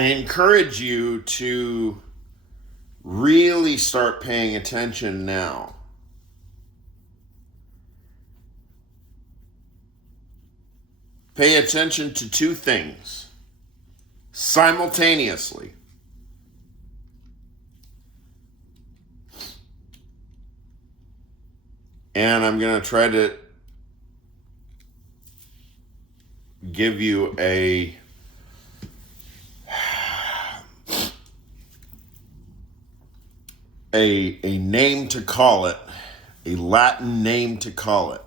I encourage you to really start paying attention now. Pay attention to two things simultaneously. And I'm going to try to give you a name to call it, a Latin name to call it.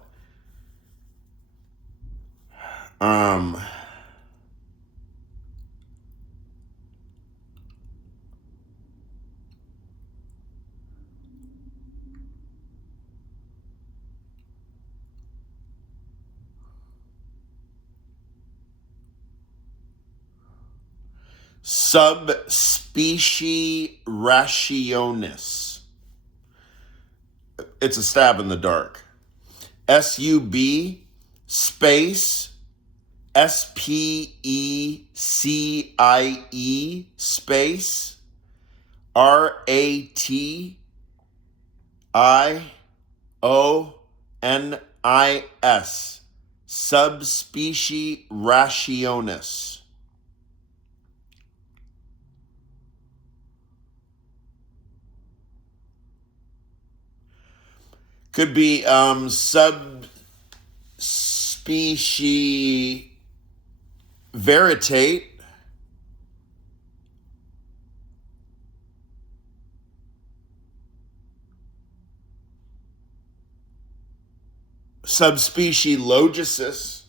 Subspecie rationis. It's a stab in the dark. SUB space SPECIE space RATIONIS. Subspecie rationis. Could be subspecie veritate. Subspecie logicis.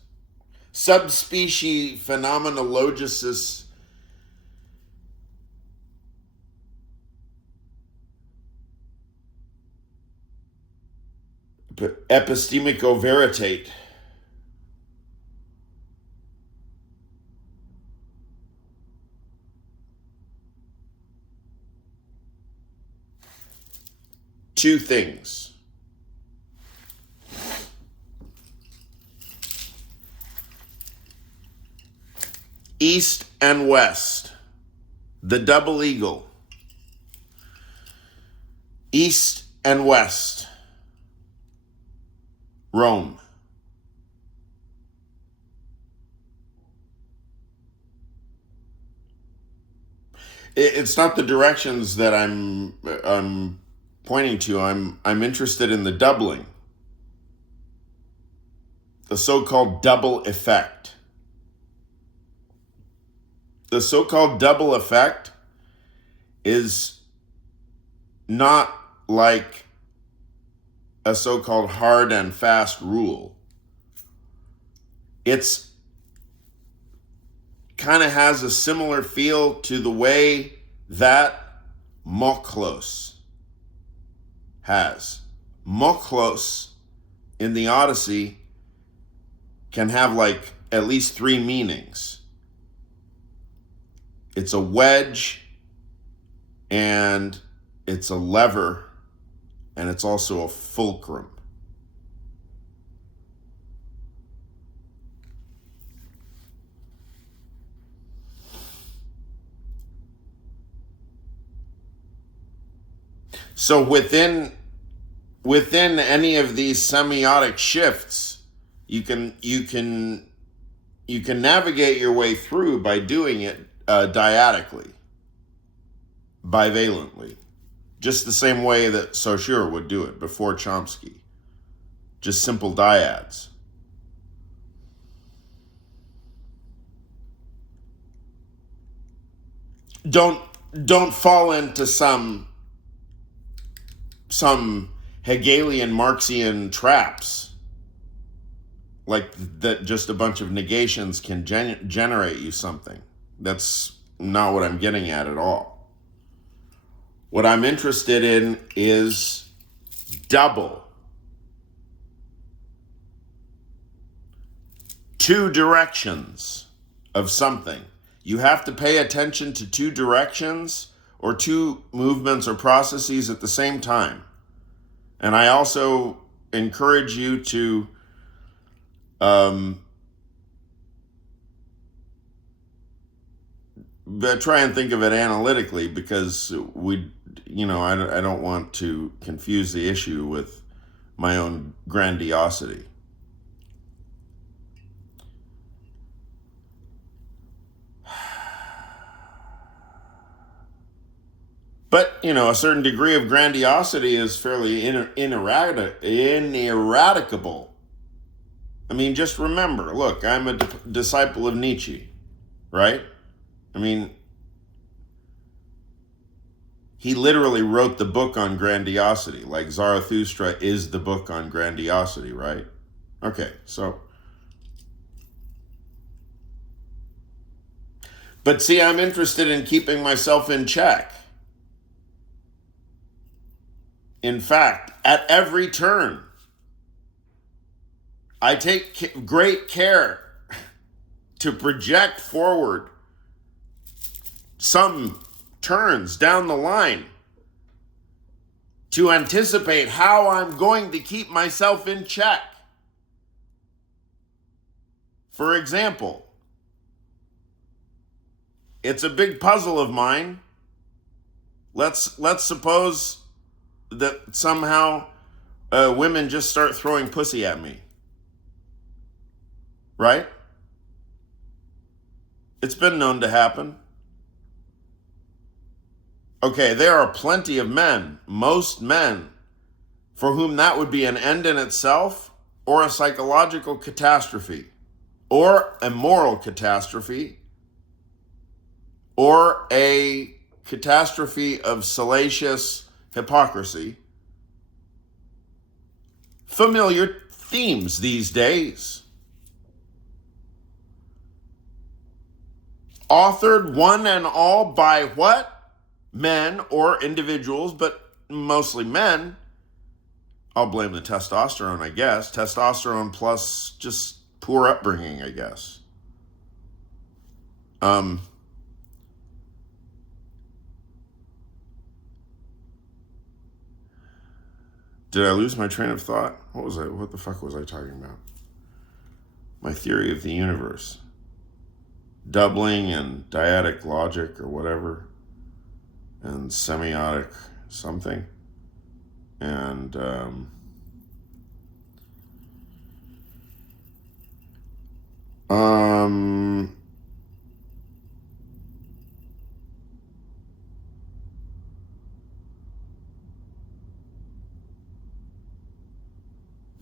Subspecie phenomenologicis. Epistemico veritate. Two things. East and west. The double eagle. East and west. Rome. It's not the directions that I'm pointing to. I'm interested in the doubling. The so-called double effect. The so-called double effect is not like a so-called hard and fast rule. It's kind of has a similar feel to the way that Moklos has. Moklos in the Odyssey can have like at least three meanings. It's a wedge, and it's a lever, and it's also a fulcrum. So within any of these semiotic shifts, you can navigate your way through by doing it dyadically, bivalently. Just the same way that Saussure would do it before Chomsky. Just simple dyads. Don't fall into some Hegelian Marxian traps like that. Just a bunch of negations can generate you something. That's not what I'm getting at all. What I'm interested in is double. Two directions of something. You have to pay attention to two directions or two movements or processes at the same time. And I also encourage you to try and think of it analytically, because I don't want to confuse the issue with my own grandiosity. But, a certain degree of grandiosity is fairly ineradicable. I mean, just remember, look, I'm a disciple of Nietzsche, right? I mean, he literally wrote the book on grandiosity, like Zarathustra is the book on grandiosity, right? Okay, so. But see, I'm interested in keeping myself in check. In fact, at every turn, I take great care to project forward some turns down the line to anticipate how I'm going to keep myself in check. For example, it's a big puzzle of mine. Let's suppose that somehow women just start throwing pussy at me. Right? It's been known to happen. Okay, there are plenty of men, most men, for whom that would be an end in itself, or a psychological catastrophe, or a moral catastrophe, or a catastrophe of salacious hypocrisy. Familiar themes these days. Authored one and all by what? Men or individuals, but mostly men. I'll blame the testosterone, I guess. Testosterone plus just poor upbringing, I guess. Did I lose my train of thought? What the fuck was I talking about? My theory of the universe. Doubling and dyadic logic or whatever. And semiotic something. And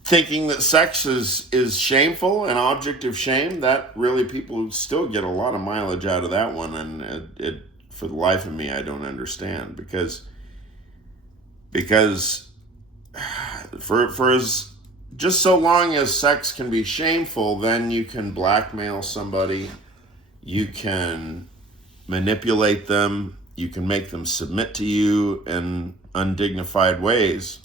thinking that sex is shameful, an object of shame, that really, people still get a lot of mileage out of that one, and it for the life of me, I don't understand, because for as just so long as sex can be shameful, then you can blackmail somebody, you can manipulate them, you can make them submit to you in undignified ways.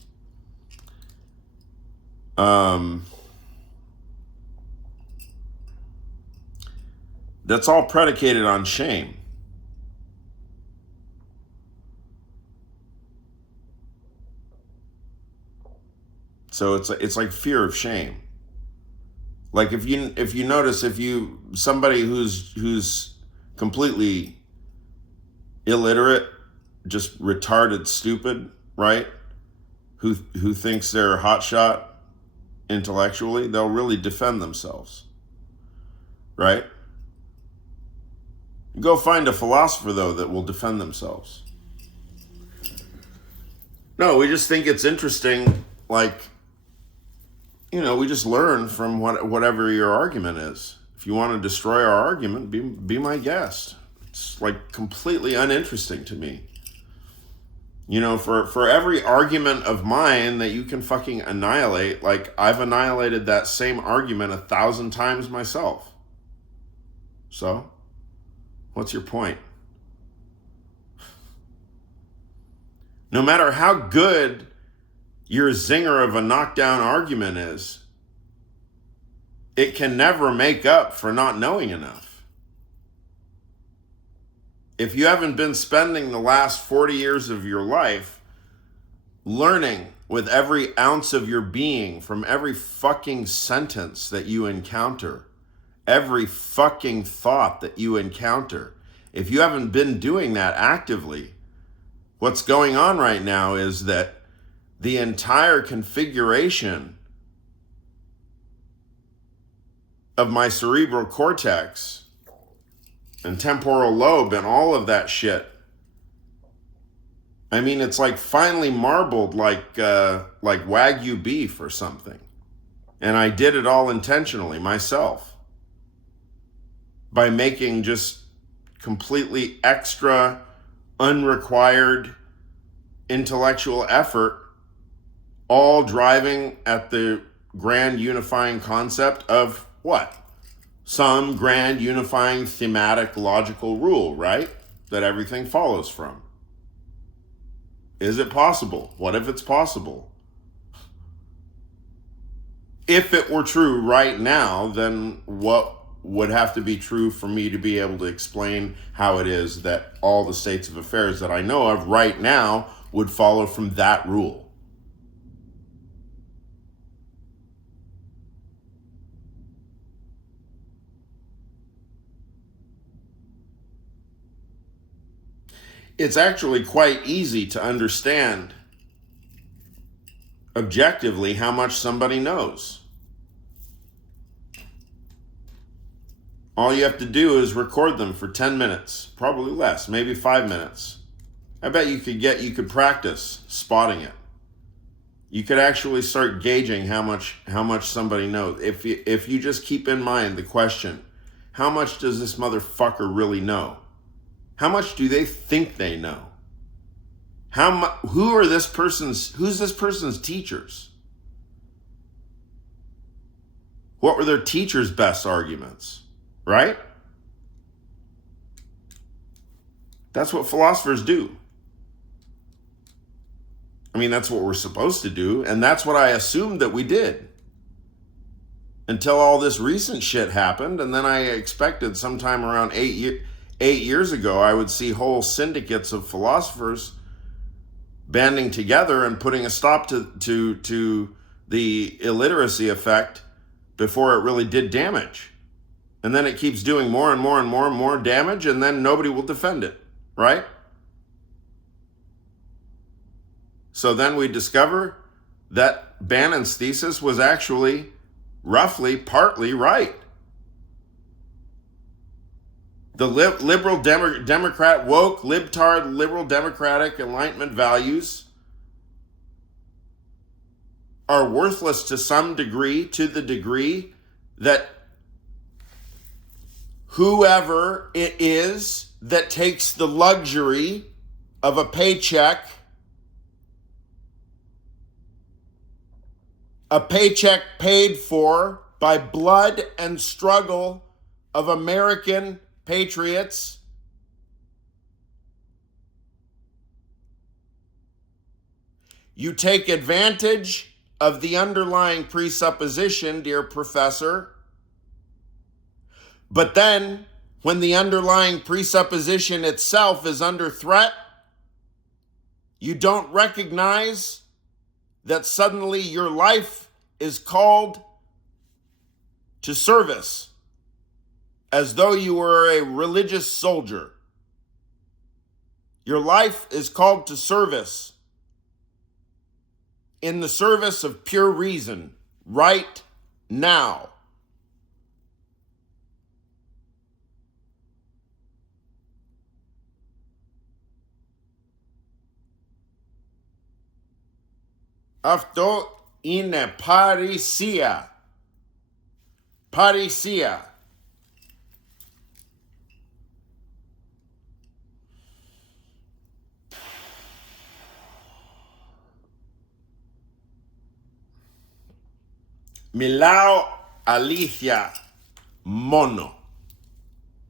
That's all predicated on shame. So it's like fear of shame. Like if you notice, somebody who's completely illiterate, just retarded, stupid, right? Who thinks they're a hotshot intellectually, they'll really defend themselves, right? Go find a philosopher, though, that will defend themselves. No, we just think it's interesting, like, we just learn from whatever your argument is. If you want to destroy our argument, be my guest. It's like completely uninteresting to me. For every argument of mine that you can fucking annihilate, like, I've annihilated that same argument 1,000 times myself. So, what's your point? No matter how good your zinger of a knockdown argument is, it can never make up for not knowing enough. If you haven't been spending the last 40 years of your life learning with every ounce of your being from every fucking sentence that you encounter, every fucking thought that you encounter, If you haven't been doing that actively, what's going on right now is that the entire configuration of my cerebral cortex and temporal lobe and all of that shit, I mean, it's like finely marbled, like Wagyu beef or something. And I did it all intentionally myself by making just completely extra, unrequired intellectual effort, all driving at the grand unifying concept of what? Some grand unifying thematic logical rule, right? That everything follows from. Is it possible? What if it's possible? If it were true right now, then what would have to be true for me to be able to explain how it is that all the states of affairs that I know of right now would follow from that rule? It's actually quite easy to understand objectively how much somebody knows. All you have to do is record them for 10 minutes, probably less, maybe 5 minutes. I bet you could practice spotting it. You could actually start gauging how much somebody knows. If you just keep in mind the question, how much does this motherfucker really know? How much do they think they know? Who's this person's teachers? What were their teachers' best arguments? Right? That's what philosophers do. I mean, that's what we're supposed to do, and that's what I assumed that we did. Until all this recent shit happened, and then I expected sometime around 8 years ago, I would see whole syndicates of philosophers banding together and putting a stop to the illiteracy effect before it really did damage. And then it keeps doing more and more and more and more damage, and then nobody will defend it, right? So then we discover that Bannon's thesis was actually partly right. The liberal Democrat, woke, libtard, liberal democratic Enlightenment values are worthless to some degree, to the degree that whoever it is that takes the luxury of a paycheck paid for by blood and struggle of American patriots, you take advantage of the underlying presupposition, dear professor, but then when the underlying presupposition itself is under threat, you don't recognize that suddenly your life is called to service, as though you were a religious soldier. Your life is called to service, in the service of pure reason, right now. Αυτό είναι παρησία. Παρησία. Μιλάω αλήθεια μόνο.